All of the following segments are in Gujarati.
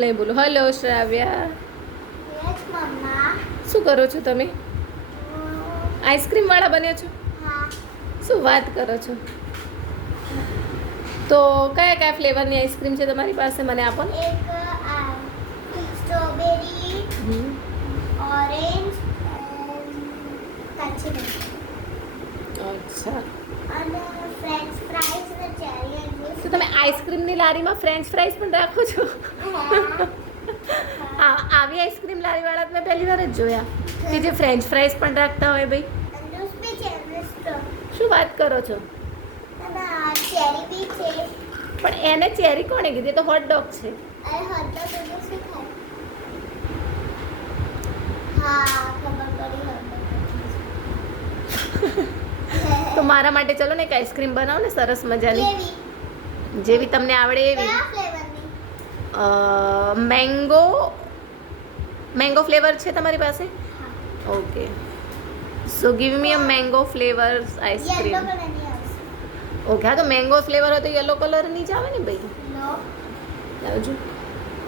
લઈ બોલો. હલો શ્રાવ્યા. યસ મમ્મા શું કરો છો તમે? આઈસ્ક્રીમ વાળા બન્યો છો? હા. શું વાત કરો છો? તો કયા કયા ફ્લેવરની આઈસ્ક્રીમ છે તમારી પાસે? મને આપો ને. સ્ટ્રોબેરી ઓરેન્જ કાચી અચ્છા. તો તમે આઈસ્ક્રીમની લારીમાં ફ્રેન્ચ ફ્રાઈઝ પણ રાખો છો? આ આવી આઈસ્ક્રીમ લારીવાળા મેં પહેલી વાર જ જોયા. કે જે ફ્રેન્ચ ફ્રાઈઝ પણ રાખતા હોય ભાઈ. શું વાત કરો છો? પણ એને ચેરી કોણે કીધી? તો હોટ ડોગ છે. હા ખબર પડી હળદર તો મારા માટે ચલો ને એક આઈસ્ક્રીમ બનાવો ને સરસ મજાની. જેવી તમને આવડે એવી. મેંગો મેંગો ફ્લેવર છે તમારી પાસે? Okay. So give me a mango flavours ice cream. Okay હા તો મેંગો ફ્લેવર હોય તો યલો કલરની જ આવે ને ભાઈ? લાવજો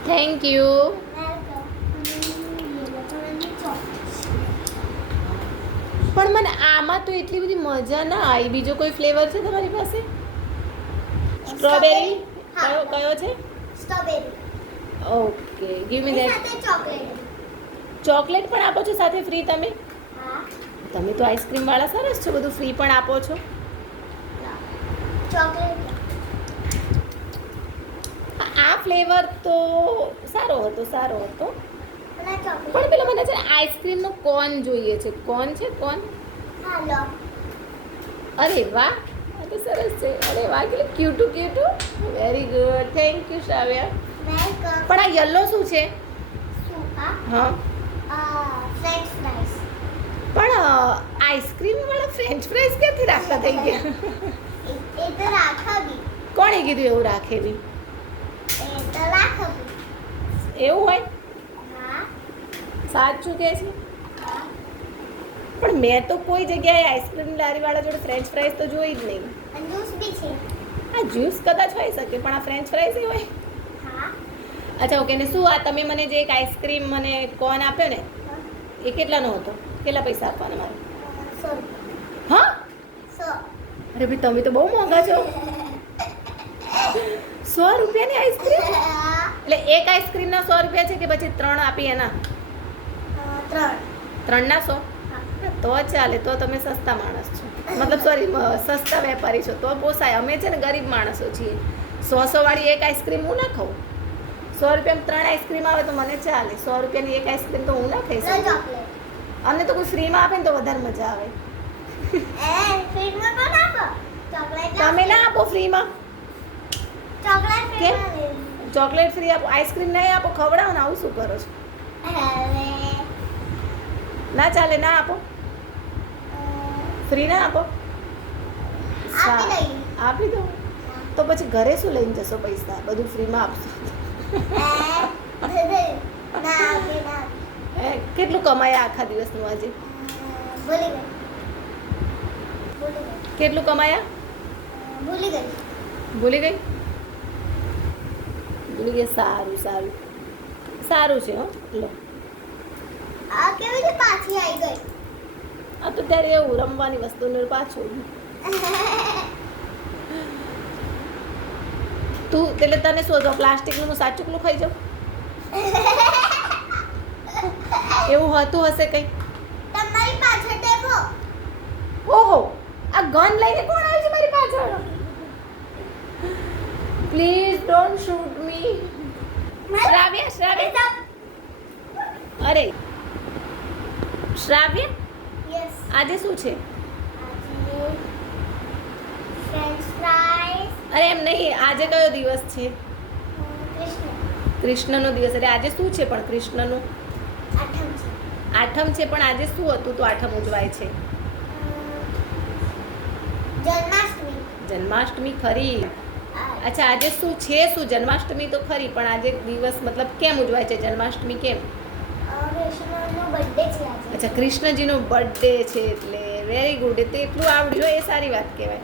થેન્ક યુ વેલકમ યલો કલરની ચોકલેટ પણ મને આમાં તો એટલી બધી મજા ના આવી. બીજો કોઈ ફ્લેવર છે તમારી પાસે? સ્ટ્રોબેરી કયો કયો છે? Strawberry okay give me that chocolate chocolate પણ આપો છો સાથે ફ્રી તમે? તમે તો આઈસ્ક્રીમ વાળા સરસ છો બધું ફ્રી પણ આપો છો. ચોકલેટ આ ફ્લેવર તો સારો હતો સારો હતો. પણ પેલો મને છે આઈસ્ક્રીમનો કોન જોઈએ છે. કોન છે? કોન? હા અરે વાહ તો સરસ છે. અરે વાહ કેટલું ક્યુટુ ક્યુટુ very good thank you Shravya. Welcome પણ આ યલો શું છે? હા. ફ્રેન્ચ ફ્રાઈસ પણ આઈસ્ક્રીમ વાળા ફ્રેન્ચ ફ્રાઈસ ક્યાંથી રાખતા થઈ ગયા? એ તો રાખવી. કોણે કીધું એવું રાખેલી એ તો રાખવી. એવું હોય? સાચું કે છે? પણ મેં તો કોઈ જગ્યાએ આઈસ્ક્રીમ લારીવાળા જોડે ફ્રેન્ચ ફ્રાઈઝ તો જોઈ જ નહીં. હા જ્યુસ બી છે. આ જ્યુસ કદાચ હોઈ શકે પણ આ ફ્રેન્ચ ફ્રાઈઝ એ હોય. હા. અચ્છા ઓકે ને શું આ તમે મને જે એક આઈસ્ક્રીમ મને કોન આપ્યો ને એ કેટલાનો હતો? કેટલા પૈસા આપવાના મારે? હા? અરે ભાઈ તમે તો બહુ મોંઘા છો. સો રૂપિયાની આઈસ્ક્રીમ એટલે એક આઈસ્ક્રીમના સો રૂપિયા છે કે પછી ત્રણ આપી એના? ત્રણ. ત્રણના સો? તો ચાલે તો તમે સસ્તા માણસ છો. મતલબ સોરી સસ્તા વેપારી છો તો પોસાય. અમે છે ને ગરીબ માણસો છીએ. સો સો વાળી એક આઈસ્ક્રીમ હું ના ખાઉં? સો રૂપિયામાં ત્રણ આઈસ્ક્રીમ આવે તો મને ચાલે. સો રૂપિયાની એક આઈસ્ક્રીમ તો હું ના ખાઈ શકું? અમને તો કોઈ ફ્રીમાં આપે ને તો વધારે મજા આવે. તમે ના આપો ફ્રીમાં? ચોકલેટ ફ્રી આપો આઈસ્ક્રીમ નહીં આપો ખવડાવો ને આવું શું કરો છો? ના ચાલે ના આપો. ફ્રી ના આપો. આપી દો. તો પછી ઘરે શું લઈને જશો પૈસા? બધું ફ્રીમાં આપશો. કેટલું કમાયા આખા દિવસનું આજે? ભૂલી ગઈ. કેટલું કમાયા? ભૂલી ગઈ. ભૂલી ગઈ? ભૂલી ગઈ સારું સારું. સારું છે હો. લો. આ કેવી રીતે પાછી આવી ગઈ? આ તો ત્યારે એવું રમવાની વસ્તુનું પાછું તું એટલે તને શોધો પ્લાસ્ટિકનું હું સાચુકલું ખાઈ જાઉં? એવું હતું હશે કંઈ? તમારી પાછળ દેખો ઓહો આ ગન લઈને કોણ આવે છે મારી પાછળ? Please don't shoot me Shravya Shravya. અરે શ્રાવ્ય? યસ આજે શું છે? અરે એમ નહીં આજે કયો દિવસ છે? કૃષ્ણ. કૃષ્ણનો દિવસ એટલે આજે શું છે પણ કૃષ્ણનો? આઠમ છે. આઠમ છે પણ આજે શું હતું? તો આઠમ ઉજવાય છે. જન્માષ્ટમી. જન્માષ્ટમી ખરી. અચ્છા આજે શું છે શું? જન્માષ્ટમી તો ખરી પણ આજે દિવસ મતલબ કેમ ઉજવાય છે? જન્માષ્ટમી કેમ? અચ્છા કૃષ્ણજીનો બર્થડે છે એટલે વેરી ગુડ તે એટલું આવડ્યું એ સારી વાત કહેવાય.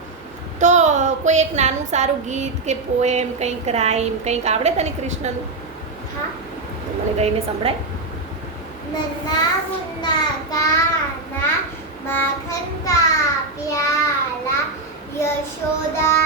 તો કોઈ એક નાનું સારું ગીત કે પોએમ કંઈક રાઈમ કંઈક આવડે તને કૃષ્ણનું? હા. મને ગઈને સંભળાય. નન્ના મુન્ના કાના માખન કા પ્યાલા Yashoda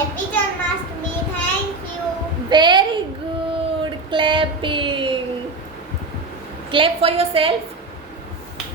Happy Janmashtami. Thank you. Very good. Clapping. Clap for yourself.